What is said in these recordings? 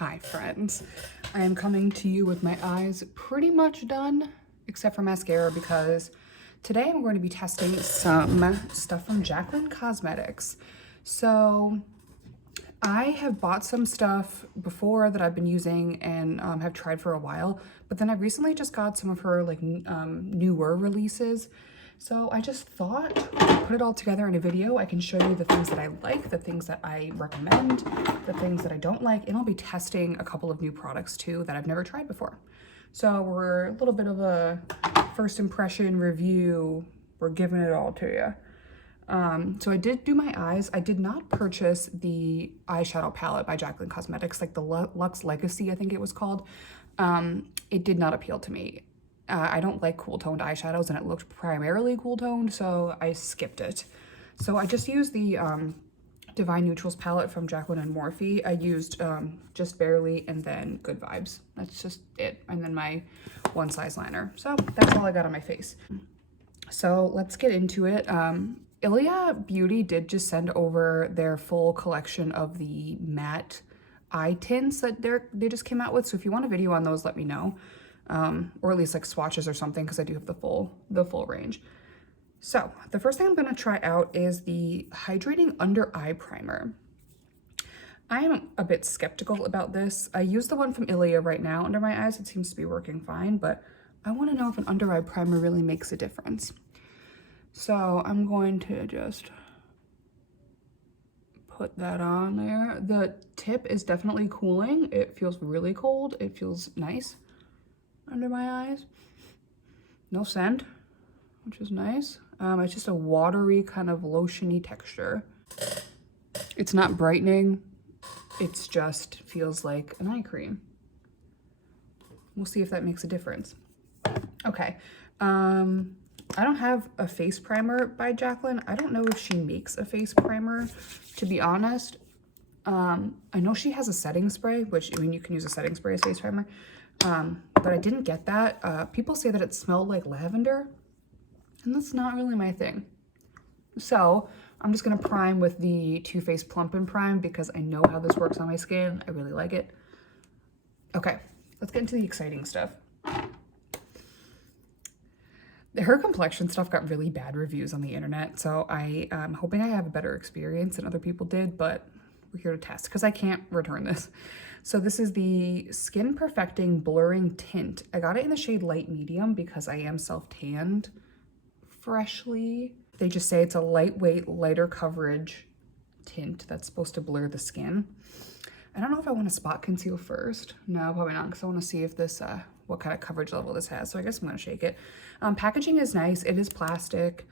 Hi friends, I am coming to you with my eyes pretty much done, except for mascara, because today I'm going to be testing some stuff from Jaclyn Cosmetics. So I have bought some stuff before that I've been using and have tried for a while, but then I recently just got some of her like newer releases. So I just thought to put it all together in a video. I can show you the things that I like, the things that I recommend, the things that I don't like, and I'll be testing a couple of new products too that I've never tried before. So we're a little bit of a first impression review. We're giving it all to you. So I did do my eyes. I did not purchase the eyeshadow palette by Jaclyn Cosmetics, like the Luxe Legacy, I think it was called. It did not appeal to me. I don't like cool toned eyeshadows, and it looked primarily cool toned, so I skipped it. So I just used the Divine Neutrals palette from Jaclyn and Morphe. I used Just Barely and then Good Vibes. That's just it. And then my one size liner. So that's all I got on my face. So let's get into it. Ilia Beauty did just send over their full collection of the matte eye tints that they just came out with. So if you want a video on those, let me know. Or at least like swatches or something, because I do have the full range. So the first thing I'm going to try out is the Hydrating Under Eye Primer. I am a bit skeptical about this. I use the one from Ilia right now under my eyes. It seems to be working fine, but I want to know if an under eye primer really makes a difference. So I'm going to just put that on there. The tip is definitely cooling. It feels really cold. It feels nice under my eyes. No scent, which is nice. It's just a watery kind of lotiony texture. It's not brightening. It's just feels like an eye cream. We'll see if that makes a difference. Okay. I don't have a face primer by Jaclyn. I don't know if she makes a face primer, to be honest. I know she has a setting spray, which, I mean, you can use a setting spray as face primer. But I didn't get that. People say that it smelled like lavender, and that's not really my thing. So I'm just gonna prime with the Too Faced Plump and Prime because I know how this works on my skin. I really like it. Okay, let's get into the exciting stuff. Her complexion stuff got really bad reviews on the internet, so I'm hoping I have a better experience than other people did, but we're here to test because I can't return this. So this is the Skin Perfecting Blurring Tint. I got it in the shade Light Medium because I am self-tanned freshly. They just say it's a lightweight, lighter coverage tint that's supposed to blur the skin. I don't know if I want to spot conceal first. No, probably not, because I want to see if this, what kind of coverage level this has. So I guess I'm going to shake it. Packaging is nice. It is plastic,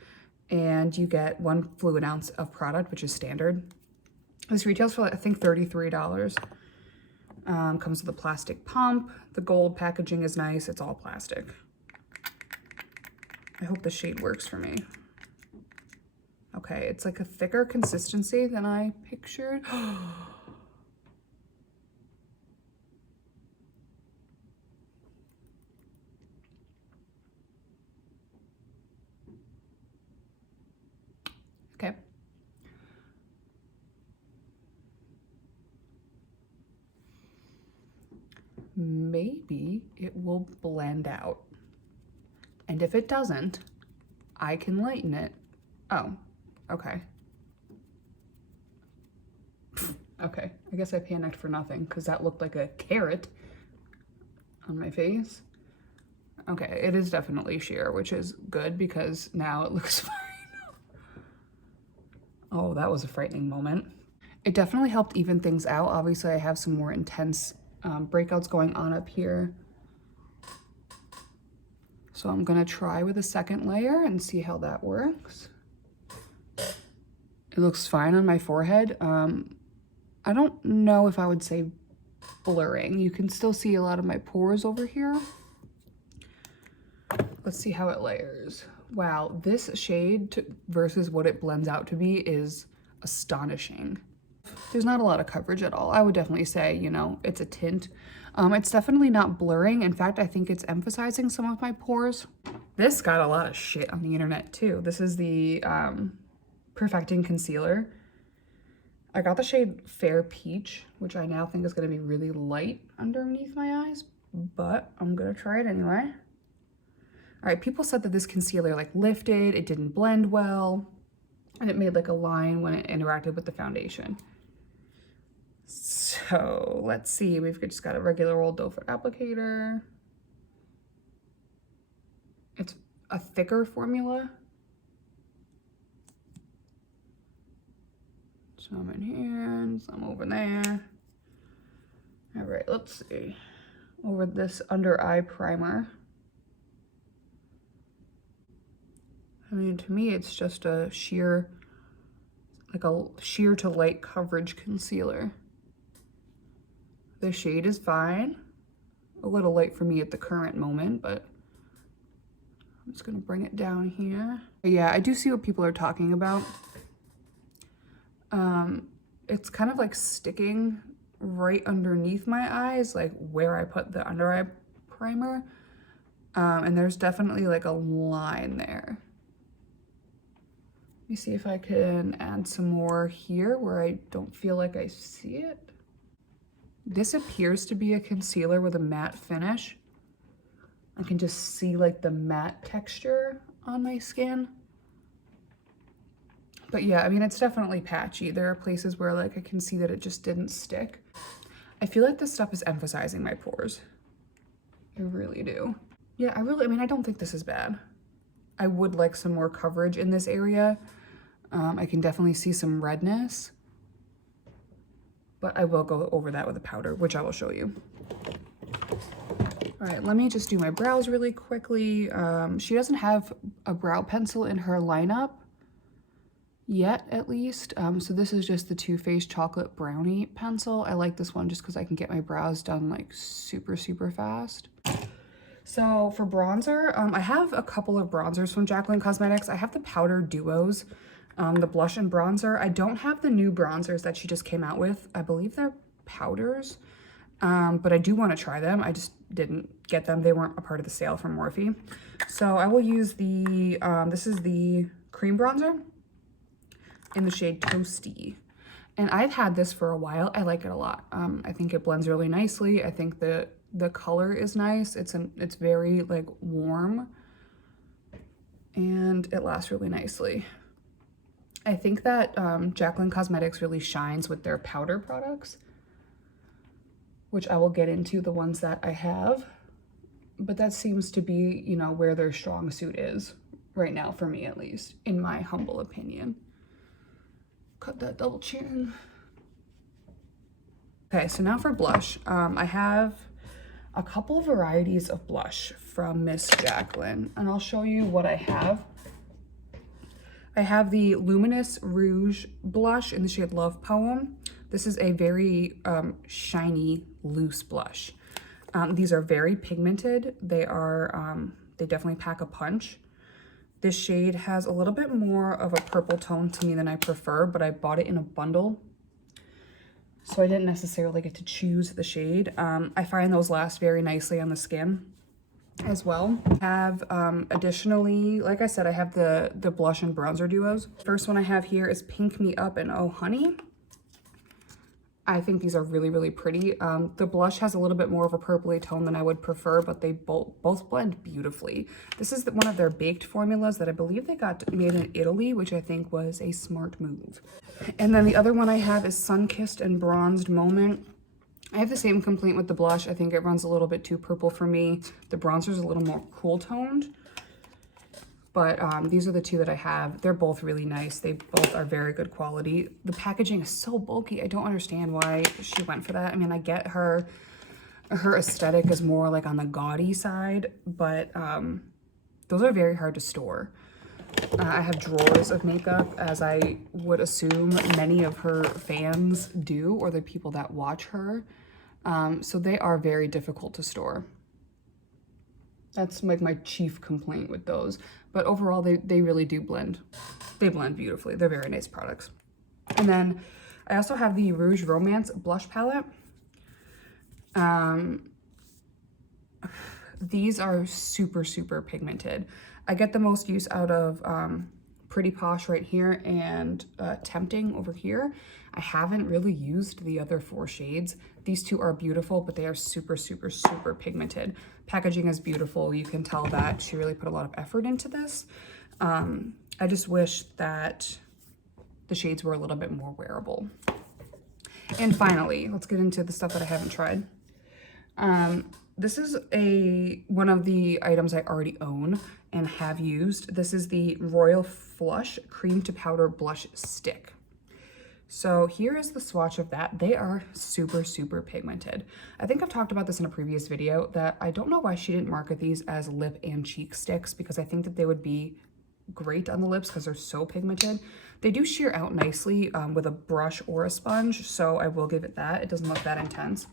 and you get 1 fluid ounce of product, which is standard. This retails for, I think, $33. Comes with a plastic pump. The gold packaging is nice. It's all plastic. I hope the shade works for me. Okay, it's like a thicker consistency than I pictured. Okay. Maybe it will blend out. And if it doesn't, I can lighten it. Oh, okay. Okay, I guess I panicked for nothing because that looked like a carrot on my face. Okay, it is definitely sheer, which is good because now it looks fine. Oh, that was a frightening moment. It definitely helped even things out. Obviously, I have some more intense breakouts going on up here. So I'm gonna try with a second layer and see how that works. It looks fine on my forehead. I don't know if I would say blurring. You can still see a lot of my pores over here. Let's see how it layers. Wow, this shade versus what it blends out to be is astonishing. There's not a lot of coverage at all. I would definitely say, you know, it's a tint. It's definitely not blurring. In fact, I think it's emphasizing some of my pores. This got a lot of shit on the internet too. This is the Perfecting Concealer. I got the shade Fair Peach, which I now think is going to be really light underneath my eyes, but I'm going to try it anyway. All right, people said that this concealer like lifted, it didn't blend well, and it made like a line when it interacted with the foundation. So let's see, we've just got a regular old doe foot applicator. It's a thicker formula. Some in here and some over there. All right, let's see. Over this under eye primer. I mean, to me, it's just a sheer, like a sheer to light coverage concealer. The shade is fine. A little light for me at the current moment, but I'm just gonna bring it down here. But yeah, I do see what people are talking about. It's kind of like sticking right underneath my eyes, like where I put the under eye primer. And there's definitely like a line there. Let me see if I can add some more here where I don't feel like I see it. This appears to be a concealer with a matte finish. I can just see like the matte texture on my skin. But yeah, I mean, it's definitely patchy. There are places where like I can see that it just didn't stick. I feel like this stuff is emphasizing my pores. I really do. Yeah, I mean, I don't think this is bad. I would like some more coverage in this area. I can definitely see some redness, but I will go over that with a powder, which I will show you. All right, let me just do my brows really quickly. She doesn't have a brow pencil in her lineup yet, at least. So this is just the Too Faced Chocolate Brownie pencil. I like this one just because I can get my brows done like super, super fast. So for bronzer, I have a couple of bronzers from Jaclyn Cosmetics. I have the powder duos, the blush and bronzer. I don't have the new bronzers that she just came out with. I believe they're powders, but I do want to try them. I just didn't get them. They weren't a part of the sale from Morphe. So I will use the, this is the cream bronzer in the shade Toasty. And I've had this for a while. I like it a lot. I think it blends really nicely. I think the color is nice. It's very like warm and it lasts really nicely. I think that Jaclyn Cosmetics really shines with their powder products, which I will get into the ones that I have, but that seems to be, you know, where their strong suit is right now, for me at least, in my humble opinion. Cut that double chin. Okay, so now for blush. I have a couple varieties of blush from Miss Jaclyn, and I'll show you what I have. I have the Luminous Rouge blush in the shade Love Poem. This is a very shiny, loose blush. These are very pigmented. They are, they definitely pack a punch. This shade has a little bit more of a purple tone to me than I prefer, but I bought it in a bundle, so I didn't necessarily get to choose the shade. I find those last very nicely on the skin as well. I have additionally, like I said, I have the blush and bronzer duos. First one I have here is Pink Me Up and Oh Honey. I think these are really, really pretty. The blush has a little bit more of a purpley tone than I would prefer, but they both blend beautifully. This is one of their baked formulas that I believe they got made in Italy, which I think was a smart move. And then the other one I have is Sun-Kissed and Bronzed Moment. I have the same complaint with the blush. I think it runs a little bit too purple for me. The bronzer is a little more cool toned. But these are the two that I have. They're both really nice. They both are very good quality. The packaging is so bulky. I don't understand why she went for that. I mean, I get her aesthetic is more like on the gaudy side, but those are very hard to store. I have drawers of makeup, as I would assume many of her fans do, or the people that watch her. So they are very difficult to store. That's like my chief complaint with those. But overall, they really do blend. They blend beautifully. They're very nice products. And then I also have the Rouge Romance blush palette. These are super, super pigmented. I get the most use out of Pretty Posh right here and Tempting over here. I haven't really used the other 4 shades. These 2 are beautiful, but they are super, super, super pigmented. Packaging is beautiful. You can tell that she really put a lot of effort into this. I just wish that the shades were a little bit more wearable. And finally, let's get into the stuff that I haven't tried. This is one of the items I already own and have used. This is the Royal Flush Cream to Powder Blush Stick. So here is the swatch of that. They are super, super pigmented. I think I've talked about this in a previous video that I don't know why she didn't market these as lip and cheek sticks, because I think that they would be great on the lips because they're so pigmented. They do sheer out nicely with a brush or a sponge, so I will give it that. It doesn't look that intense.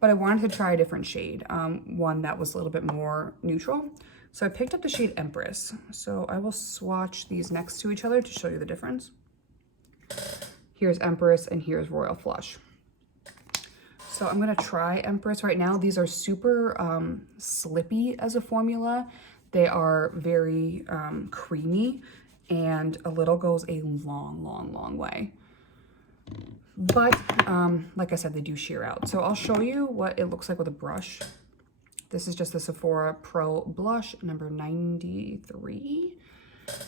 But I wanted to try a different shade, one that was a little bit more neutral. So I picked up the shade Empress. So I will swatch these next to each other to show you the difference. Here's Empress and here's Royal Flush. So I'm gonna try Empress right now. These are super slippy as a formula. They are very creamy, and a little goes a long, long, long way. But like I said, they do sheer out. So I'll show you what it looks like with a brush. This is just the Sephora Pro Blush number 93.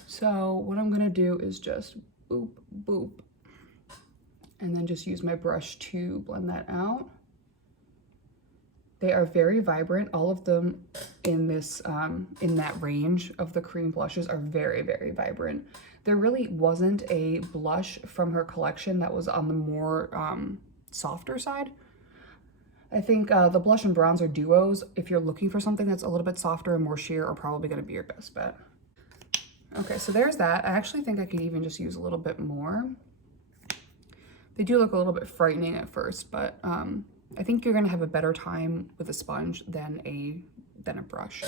So what I'm gonna do is just boop, boop, and then just use my brush to blend that out. They are very vibrant. All of them in this, in that range of the cream blushes are very, very vibrant. There really wasn't a blush from her collection that was on the more softer side. I think the blush and bronzer duos, if you're looking for something that's a little bit softer and more sheer, are probably gonna be your best bet. Okay, so there's that. I actually think I could even just use a little bit more. They do look a little bit frightening at first, but I think you're gonna have a better time with a sponge than a brush.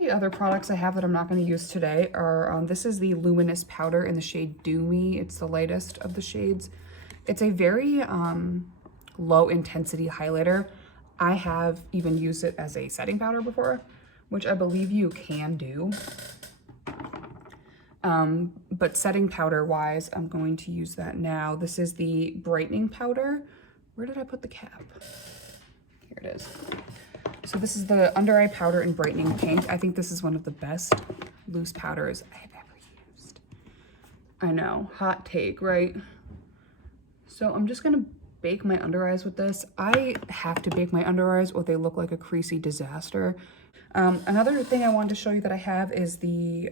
The other products I have that I'm not gonna use today are, this is the Luminous Powder in the shade Do Me. It's the lightest of the shades. It's a very low intensity highlighter. I have even used it as a setting powder before, which I believe you can do. But setting powder wise, I'm going to use that now. This is the Brightening powder. Where did I put the cap? Here it is. So this is the under eye powder in Brightening Pink. I think this is one of the best loose powders I have ever used. I know, hot take, right? So I'm just gonna bake my under eyes with this. I have to bake my under eyes or they look like a creasy disaster. Another thing I wanted to show you that I have is the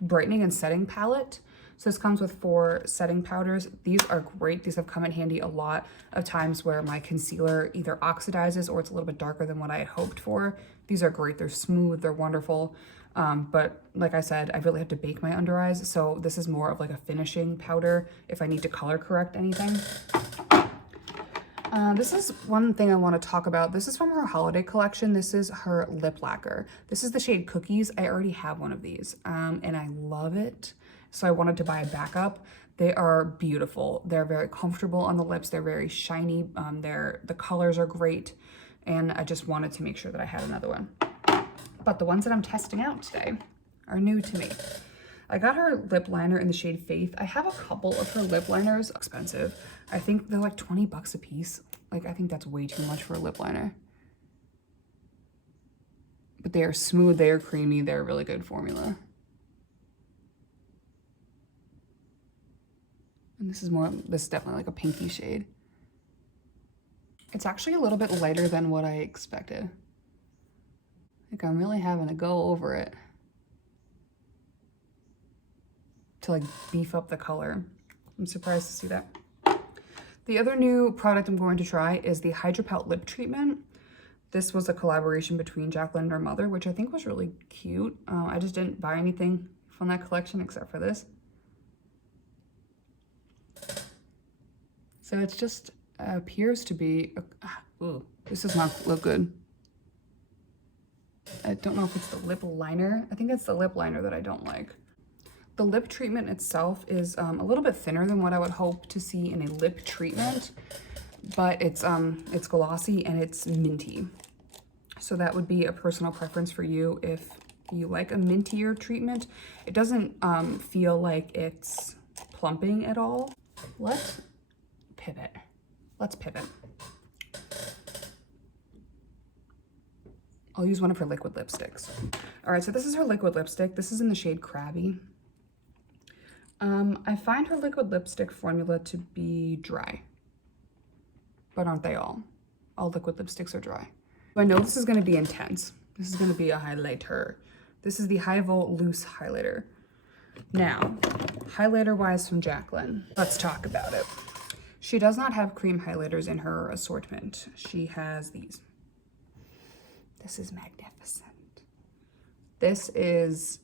Brightening and Setting palette. So this comes with 4 setting powders. These are great. These have come in handy a lot of times where my concealer either oxidizes or it's a little bit darker than what I had hoped for. These are great. They're smooth. They're wonderful. But like I said, I really have to bake my under eyes. So this is more of like a finishing powder if I need to color correct anything. This is one thing I want to talk about. This is from her holiday collection. This is her lip lacquer. This is the shade Cookies. I already have one of these and I love it. So I wanted to buy a backup. They are beautiful. They're very comfortable on the lips. They're very shiny. The colors are great. And I just wanted to make sure that I had another one. But the ones that I'm testing out today are new to me. I got her lip liner in the shade Faith. I have a couple of her lip liners. Expensive. I think they're like 20 bucks a piece. Like, I think that's way too much for a lip liner. But they are smooth, they are creamy, they're a really good formula. And this is definitely like a pinky shade. It's actually a little bit lighter than what I expected. Like, I'm really having to go over it to like beef up the color. I'm surprised to see that. The other new product I'm going to try is the Hydropower Lip Treatment. This was a collaboration between Jaclyn and her mother, which I think was really cute. I just didn't buy anything from that collection except for this. So it's just appears to be, ooh, this does not look good. I don't know if it's the lip liner. I think it's the lip liner that I don't like. The lip treatment itself is a little bit thinner than what I would hope to see in a lip treatment, but it's glossy and it's minty. So that would be a personal preference for you if you like a mintier treatment. It doesn't feel like it's plumping at all. Let's pivot. Let's pivot. I'll use one of her liquid lipsticks. All right, so this is her liquid lipstick. This is in the shade Crabby. I find her liquid lipstick formula to be dry, but aren't they all? All liquid lipsticks are dry. I know this is gonna be intense. This is gonna be a highlighter. This is the High Volt Loose Highlighter. Now, highlighter-wise from Jaclyn, let's talk about it. She does not have cream highlighters in her assortment. She has these. This is magnificent. This is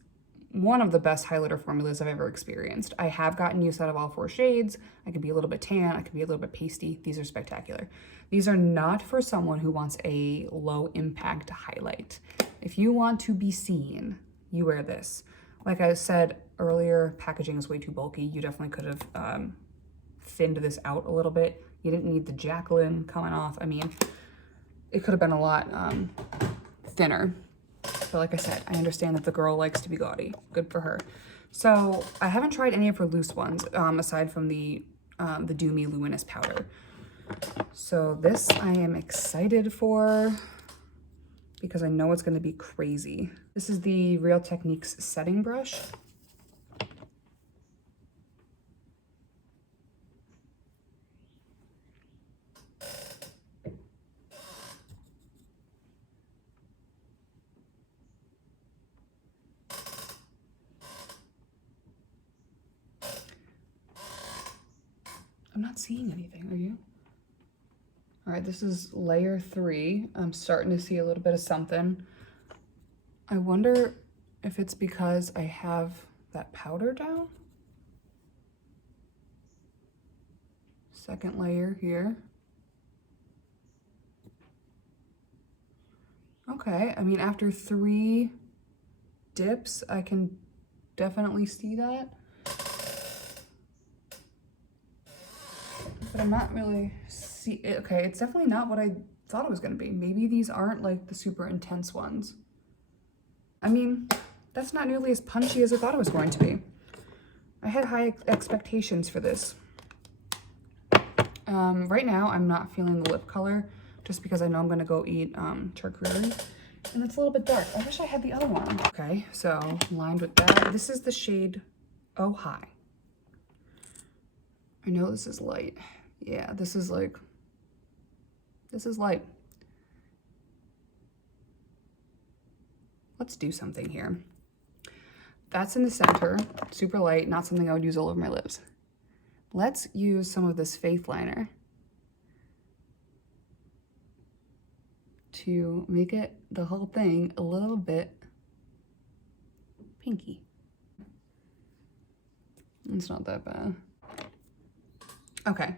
one of the best highlighter formulas I've ever experienced. I have gotten use out of all 4 shades. I can be a little bit tan, I can be a little bit pasty. These are spectacular. These are not for someone who wants a low impact highlight. If you want to be seen, you wear this. Like I said earlier, packaging is way too bulky. You definitely could have thinned this out a little bit. You didn't need the Jaclyn coming off. I mean, it could have been a lot thinner. But like I said, I understand that the girl likes to be gaudy. Good for her. So I haven't tried any of her loose ones aside from the Do Me Luminous Powder. So this I am excited for because I know it's going to be crazy. This is the Real Techniques setting brush. I'm not seeing anything, are you? All right, this is layer 3. I'm starting to see a little bit of something. I wonder if it's because I have that powder down. Second layer here. Okay, I mean, after 3 dips, I can definitely see that. But I'm not really okay, it's definitely not what I thought it was gonna be. Maybe these aren't like the super intense ones. I mean, that's not nearly as punchy as I thought it was going to be. I had high expectations for this. Right now, I'm not feeling the lip color just because I know I'm gonna go eat charcuterie, and it's a little bit dark. I wish I had the other one. Okay, so lined with that. This is the shade Oh Hi. I know this is light. Yeah, this is light. Let's do something here. That's in the center, super light, not something I would use all over my lips. Let's use some of this Faith liner to make it, the whole thing, a little bit pinky. It's not that bad. Okay,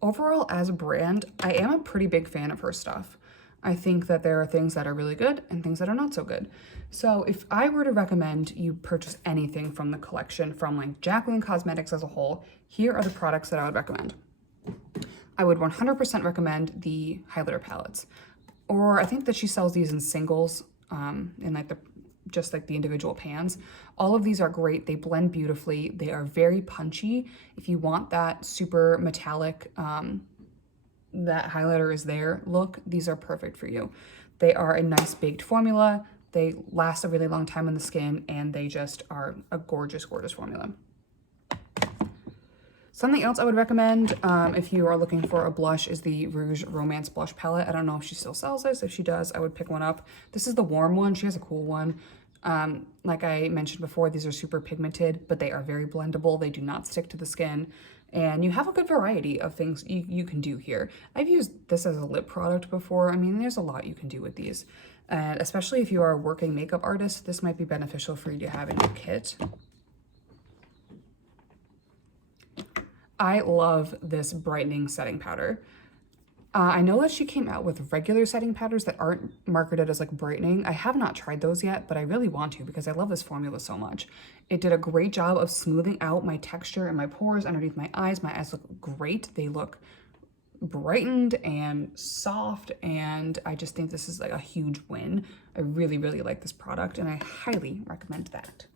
overall as a brand, I am a pretty big fan of her stuff. I think that there are things that are really good and things that are not so good. So if I were to recommend you purchase anything from the collection, from like Jaclyn Cosmetics as a whole, here are the products that I would recommend. I would 100% recommend the highlighter palettes. Or I think that she sells these in singles, in like just like the individual pans. All of these are great. They blend beautifully. They are very punchy. If you want that super metallic, that highlighter is there look, these are perfect for you. They are a nice baked formula. They last a really long time on the skin, and they just are a gorgeous, gorgeous formula. Something else I would recommend if you are looking for a blush is the Rouge Romance Blush Palette. I don't know if she still sells this. If she does, I would pick one up. This is the warm one. She has a cool one. Like I mentioned before, these are super pigmented, but they are very blendable. They do not stick to the skin. And you have a good variety of things you can do here. I've used this as a lip product before. I mean, there's a lot you can do with these. And especially if you are a working makeup artist, this might be beneficial for you to have in your kit. I love this brightening setting powder. I know that she came out with regular setting powders that aren't marketed as like brightening. I have not tried those yet, but I really want to because I love this formula so much. It did a great job of smoothing out my texture and my pores underneath my eyes. My eyes look great. They look brightened and soft, and I just think this is like a huge win. I really, really like this product, and I highly recommend that.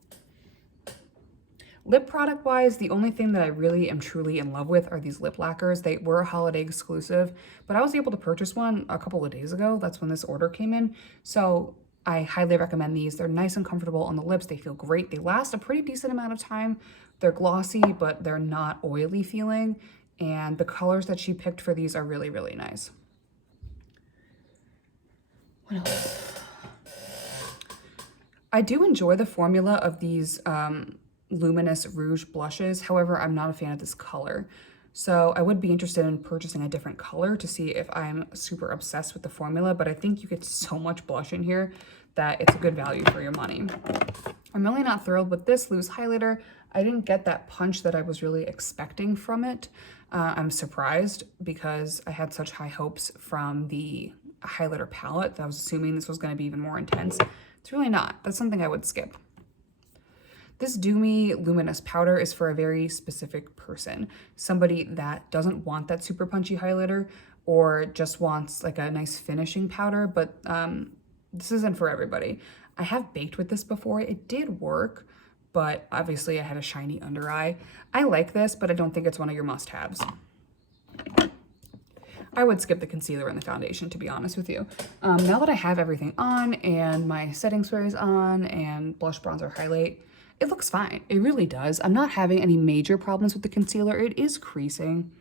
Lip product wise, the only thing that I really am truly in love with are these lip lacquers. They were a holiday exclusive, but I was able to purchase one a couple of days ago. That's when this order came in. So I highly recommend these. They're nice and comfortable on the lips. They feel great. They last a pretty decent amount of time. They're glossy, but they're not oily feeling. And the colors that she picked for these are really, really nice. What else? I do enjoy the formula of these Luminous Rouge blushes. However, I'm not a fan of this color. So I would be interested in purchasing a different color to see if I'm super obsessed with the formula, but I think you get so much blush in here that it's a good value for your money. I'm really not thrilled with this loose highlighter. I didn't get that punch that I was really expecting from it. I'm surprised because I had such high hopes from the highlighter palette that I was assuming this was going to be even more intense. It's really not. That's something I would skip. This Do Me Luminous Powder is for a very specific person. Somebody that doesn't want that super punchy highlighter or just wants like a nice finishing powder, but this isn't for everybody. I have baked with this before. It did work, but obviously I had a shiny under eye. I like this, but I don't think it's one of your must-haves. I would skip the concealer and the foundation, to be honest with you. Now that I have everything on and my setting spray is on and blush, bronzer, highlight, it looks fine. It really does. I'm not having any major problems with the concealer. It is creasing.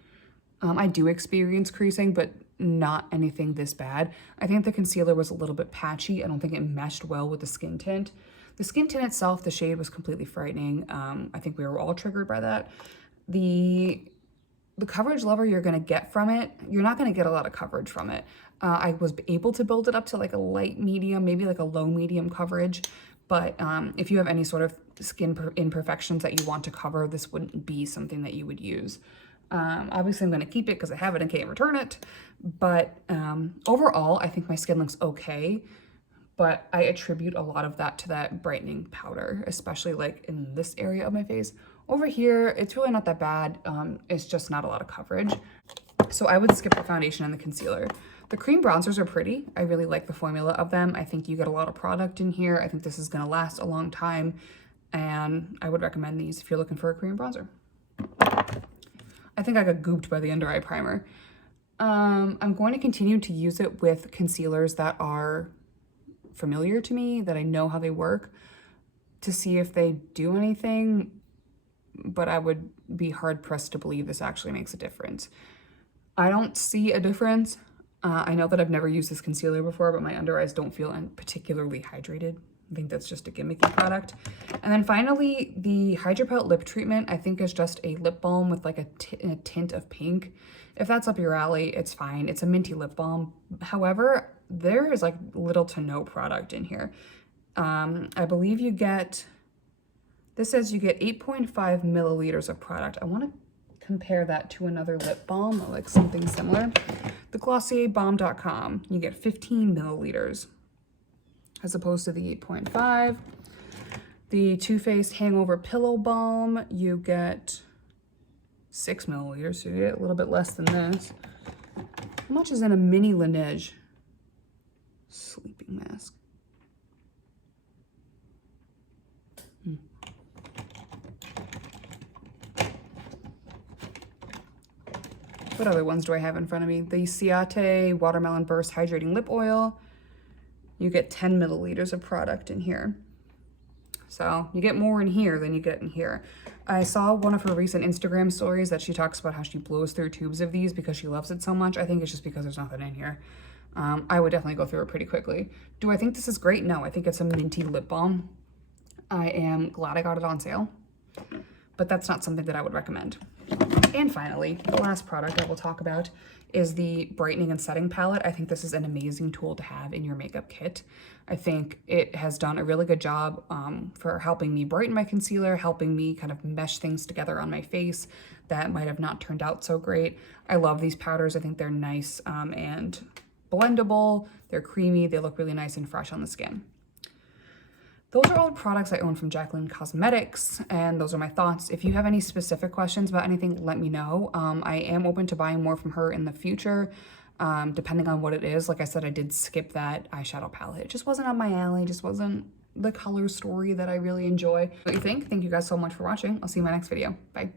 I do experience creasing, but not anything this bad. I think the concealer was a little bit patchy. I don't think it meshed well with the skin tint. The skin tint itself, the shade was completely frightening. I think we were all triggered by that. The coverage level you're gonna get from it, you're not gonna get a lot of coverage from it. I was able to build it up to like a light medium, maybe like a low medium coverage. But if you have any sort of skin imperfections that you want to cover, this wouldn't be something that you would use. Obviously, I'm going to keep it because I have it and can't return it. But overall, I think my skin looks okay. But I attribute a lot of that to that brightening powder, especially like in this area of my face. Over here, it's really not that bad. It's just not a lot of coverage. So I would skip the foundation and the concealer. The cream bronzers are pretty. I really like the formula of them. I think you get a lot of product in here. I think this is gonna last a long time. And I would recommend these if you're looking for a cream bronzer. I think I got gooped by the under eye primer. I'm going to continue to use it with concealers that are familiar to me, that I know how they work, to see if they do anything, but I would be hard pressed to believe this actually makes a difference. I don't see a difference. I know that I've never used this concealer before, but my under eyes don't feel particularly hydrated. I think that's just a gimmicky product. And then finally, the Hydropower Lip Treatment, I think is just a lip balm with like a tint of pink. If that's up your alley, it's fine. It's a minty lip balm. However, there is like little to no product in here. I believe you get, this says you get 8.5 milliliters of product. I want to compare that to another lip balm or like something similar. The GlossierBalm.com, you get 15 milliliters as opposed to the 8.5. The Too Faced Hangover Pillow Balm, you get 6 milliliters, so you get a little bit less than this. How much is in a mini Laneige sleeping mask? What other ones do I have in front of me? The Ciate Watermelon Burst Hydrating Lip Oil. You get 10 milliliters of product in here. So you get more in here than you get in here. I saw one of her recent Instagram stories that she talks about how she blows through tubes of these because she loves it so much. I think it's just because there's nothing in here. I would definitely go through it pretty quickly. Do I think this is great? No, I think it's a minty lip balm. I am glad I got it on sale, but that's not something that I would recommend. And finally, the last product I will talk about is the Brightening and Setting Palette. I think this is an amazing tool to have in your makeup kit. I think it has done a really good job for helping me brighten my concealer, helping me kind of mesh things together on my face that might have not turned out so great. I love these powders. I think they're nice and blendable. They're creamy. They look really nice and fresh on the skin. those are all the products I own from Jaclyn Cosmetics, and those are my thoughts. If you have any specific questions about anything, let me know. I am open to buying more from her in the future, depending on what it is. Like I said, I did skip that eyeshadow palette. It just wasn't on my alley, just wasn't the color story that I really enjoy. What do you think? Thank you guys so much for watching. I'll see you in my next video. Bye.